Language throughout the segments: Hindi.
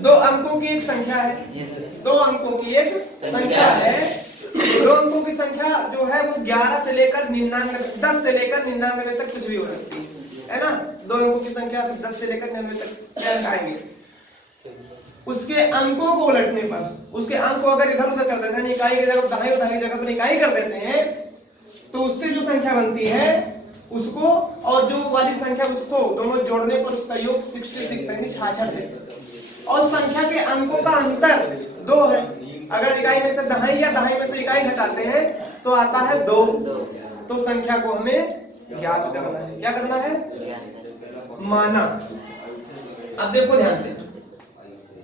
दो अंकों की एक संख्या है, दो अंकों की एक संख्या है। दो अंकों की संख्या जो है वो 11 से लेकर 99, 10 से लेकर 99 तक कुछ भी हो सकती है ना। दो अंकों की संख्या 10 से लेकर 99 तक क्या आएंगे। उसके अंकों को उलटने पर, उसके अंक को अगर इधर उधर कर देते हैं, इकाई की जगह दहाई जगह पर इकाई कर देते हैं, तो उससे जो संख्या बनती है उसको और जो वाली संख्या उसको दोनों जोड़ने पर उसका योग 66 यानी 66 है। और संख्या के अंकों का अंतर 2 है। अगर इकाई में से दहाई या दहाई में से इकाई घटाते हैं तो आता है 2। तो संख्या को हमें ज्ञात करना है। क्या करना है? माना। अब देखो ध्यान से,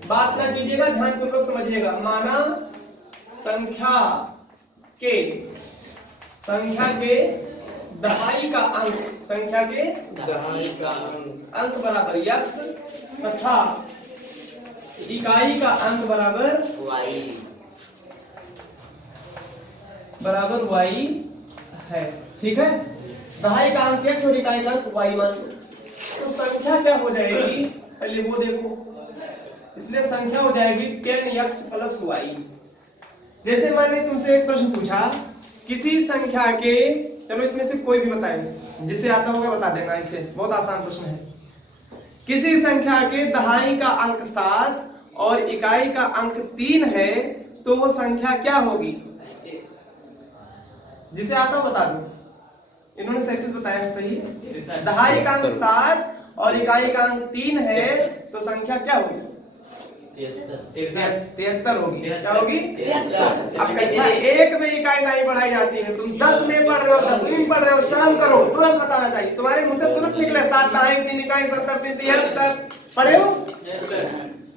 बात ना कीजिएगा, ध्यानपूर्वक समझिएगा। माना संख्या के दहाई का अंक, संख्या के दहाई का अंक बराबर x तथा इकाई का अंक बराबर y है। ठीक है, दहाई का अंक x और इकाई का अंक y मान। तो संख्या क्या हो जाएगी पहले वो देखो। इसलिए संख्या हो जाएगी 10x + y। जैसे मैंने तुमसे एक प्रश्न पूछा, किसी संख्या के, चलो इसमें से कोई भी बताएंगे, जिसे आता होगा बता देना। इसे बहुत आसान प्रश्न है। किसी संख्या के दहाई का अंक 7 और इकाई का अंक 3 है तो वो संख्या क्या होगी? जिसे आता हो बता दो। इन्होंने 37 बताया है, सही। दहाई का अंक 7 और इकाई का अंक 3 है तो संख्या क्या होगी? 73 होगी। क्या होगी? 73। अब कक्षा 1 में इकाई नहीं पढ़ाई जाती है, तुम 10 में पढ़ रहे हो, 10वीं में पढ़ रहे हो, शर्म करो, तुरंत बताना चाहिए। तुम्हारे मुंह से तुरंत निकले 7 दहाई 3 इकाई 70 3 73 पढ़े हो?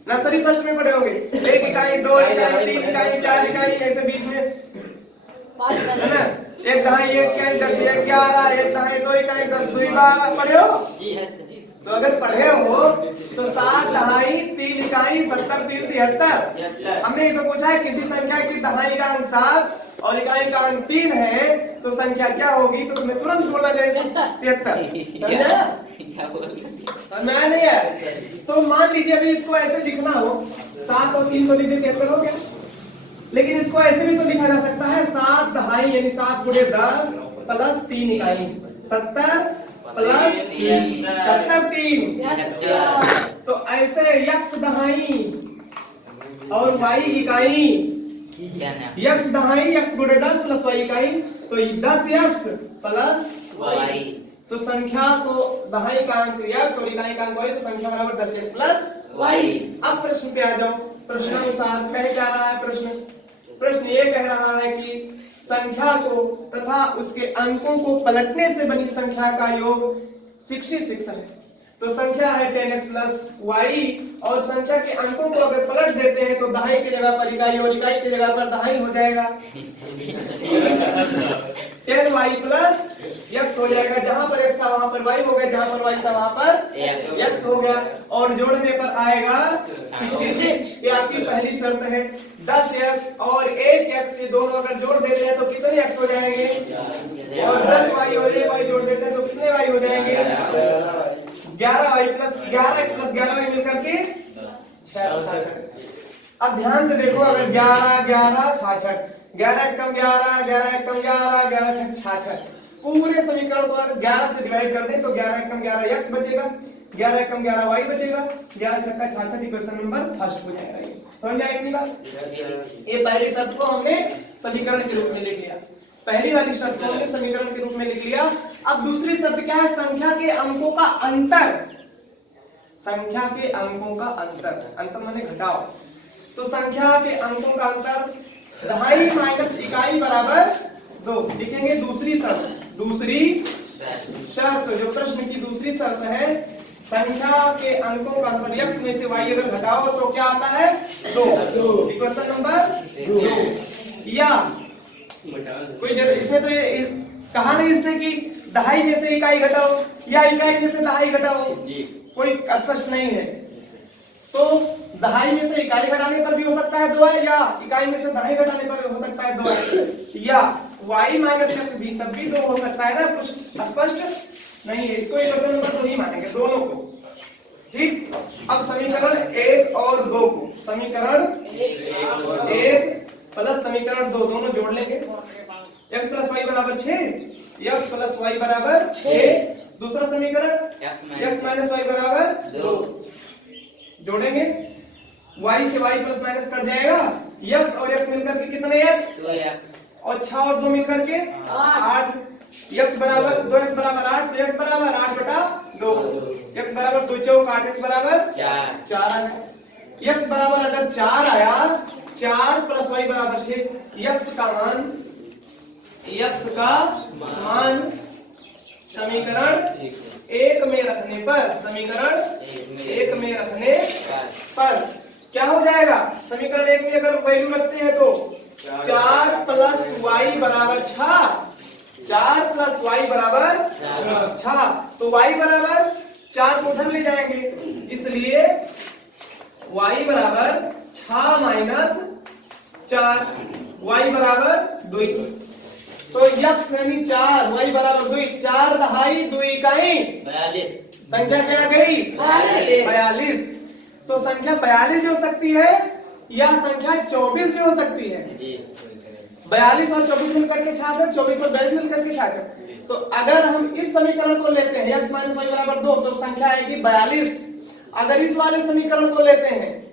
नर्सरी फर्स्ट में पढ़े होगे। 1 इकाई 2 इकाई 3 इकाई 4 इकाई ऐसे बीच में है ना। 1 दहाई 1 इकाई 10 1 11 1 दहाई 2 इकाई 10 2 12 पढ़े हो? तो अगर पढ़े हो तो 7 दहाई 3 इकाई 70 3 73। हमने ये तो पूछा है किसी संख्या की दहाई का अंक 7 और इकाई का अंक 3 है तो संख्या क्या होगी? तो तुम्हें तुरंत बोलना चाहिए 73। समझा नहीं है? तो मान लीजिए अभी इसको ऐसे लिखना हो, 7 और 3 को लिख दे 73 हो गया। लेकिन इसको ऐसे भी तो लिखा जा सकता है, 7 दहाई यानी 7 × 10 + 3 इकाई 70 + 73। तो ऐसे x दहाई और y इकाई, x दहाई x × 10 + y इकाई, तो 10x + y। तो संख्या को दहाई का अंक x और इकाई का अंक y, तो संख्या बराबर 10x + y। अब प्रश्न पे आ जाओ। प्रश्नानुसार कह क्या रहा है प्रश्न ये कह रहा है कि संख्या को तथा उसके अंकों को पलटने से बनी संख्या का योग 66 है। तो संख्या है 10x + y और संख्या के अंकों को अगर पलट देते हैं तो दहाई की जगह पर इकाई और इकाई की जगह पर दहाई हो जाएगा। 10y + x हो जाएगा। जहां पर x था वहां पर y हो गया, जहां पर y था वहां पर x हो गया। और जोड़ने पर आएगा 66। ये आपकी पहली शर्त है। 10x और 1x ये दोनों अगर जोड़ देते हैं तो कितने x हो जाएंगे? और 10y और 1y जोड़ देते हैं तो कितने y हो जाएंगे? 11y + 11x + 11y मिलकर के 66। अब ध्यान से देखो, अगर 11 11 66, 11 एकम 11 11 एकम 11 11 छक 66, पूरे समीकरण को अगर 11 से डिवाइड कर दें तो 11 एकम 11 x बचेगा, 11 एकम 11 y बचेगा, 11 छक्का 66 इक्वेशन नंबर फर्स्ट हो जाएगा। ये समझ में आई इतनी बात? ये पहली शर्त को हमने समीकरण के रूप में लिख लिया। पहली वाली शर्त को हमने समीकरण के रूप में लिख लिया। अब दूसरी शर्त क्या है? संख्या के अंकों का अंतर। संख्या के अंकों का अंतर, अंतर माने घटाव। तो संख्या के अंकों का अंतर दहाई माइनस इकाई बराबर 2 लिखेंगे। दूसरी शर्त जो प्रश्न की दूसरी शर्त है, संख्या के अंकों का अंतर x में से y अगर घटाओ तो क्या आता है? 2। Equation number 2। या कोई इसमें तो ये कहा नहीं इसने कि दहाई में से इकाई घटाओ या इकाई में से दहाई घटाओ, कोई स्पष्ट नहीं है। तो दहाई में से इकाई घटाने पर भी हो सकता है 2 है, या इकाई में से दहाई घटाने पर हो सकता है 2 है, या y - x भी तब भी 2 हो सकता है ना। कुछ स्पष्ट नहीं है। इसको इक्वेशन नंबर 2 ही मानेंगे दोनों को। ठीक। अब समीकरण 1 और 2 को, समीकरण 1 प्लस समीकरण 2 दोनों जोड़ लेंगे। x प्लस वाई बराबर 6, x प्लस वाई बराबर 6। दूसरा समीकरण x माइनस वाई बराबर 2 जोड़ेंगे। y से y प्लस माइनस कट जाएगा, x और x मिलकर के कितने x, और 6 और 2 मिलकर के 8। x बराबर 2x बराबर 8, तो x बराबर 8 बटा 2। x बराबर 2 चौक 8, x बराबर 4 आया। x बराबर अगर 4 आया, 4 प्लस y बराबर 6, x का मान समीकरण 1 में रखने पर, समीकरण 1 में रखने पर क्या हो जाएगा? समीकरण 1 में अगर वैल्यू रखते हैं तो 4 प्लस वाई बराबर 6, 4 प्लस वाई बराबर 6, तो y बराबर 4 को उधर ले जाएंगे, इसलिए y बराबर 6 माइनस 4, y बराबर 2। तो x यानी 4, y बराबर 2, 4 दहाई 2 इकाई 42। संख्या क्या गई? 42। तो संख्या 42 भी हो सकती है या संख्या 24 भी हो सकती है। 42 और 24 मिलकर के 66, 24 और 42 मिलकर के 66। तो अगर हम इस समीकरण को लेते हैं x माइनस वाई बराबर 2, तो संख्या आएगी 42। अगर इस वाले समीकरण को लेते हैं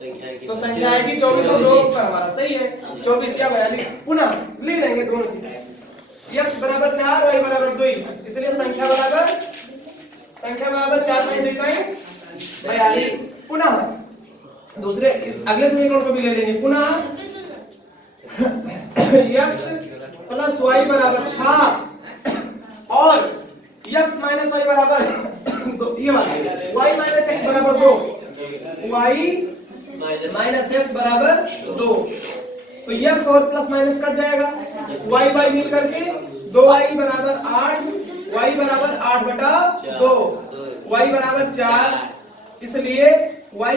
तो संख्या आएगी 24 और 2 पर हमारा सही है 24 या 42। पुनः ले लेंगे दोनों चीजें। x बराबर 4, y बराबर 2, इसलिए संख्या बराबर 4 में 42। पुनः दूसरे अगले समीकरण को भी ले लेंगे। पुनः x प्लस वाई बराबर 6 और x माइनस वाई बराबर 2, ये वाला y माइनस एक्स बराबर 2, y माइनस एक्स बराबर 2। तो x और प्लस माइनस कट जाएगा, y y मिल करके 2y बराबर 8, y बराबर 8 बटा 2, y बराबर 4। इसलिए y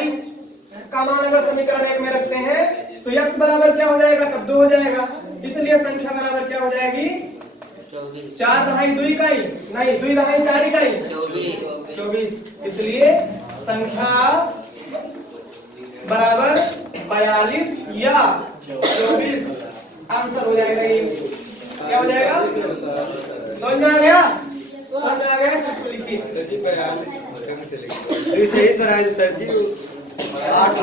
का मान अगर समीकरण 1 में रखते हैं तो x बराबर क्या हो जाएगा? तब 2 हो जाएगा। इसलिए संख्या बराबर क्या हो जाएगी? 4 दहाई 2 इकाई, नहीं 2 दहाई 4 इकाई 24। इसलिए संख्या बराबर 42 या 24 आंसर हो जाएगा। ये क्या हो जाएगा? समझ में आ गया? समझ में आ गया? किसको लिखिए? 42 सही बनाए सर जी।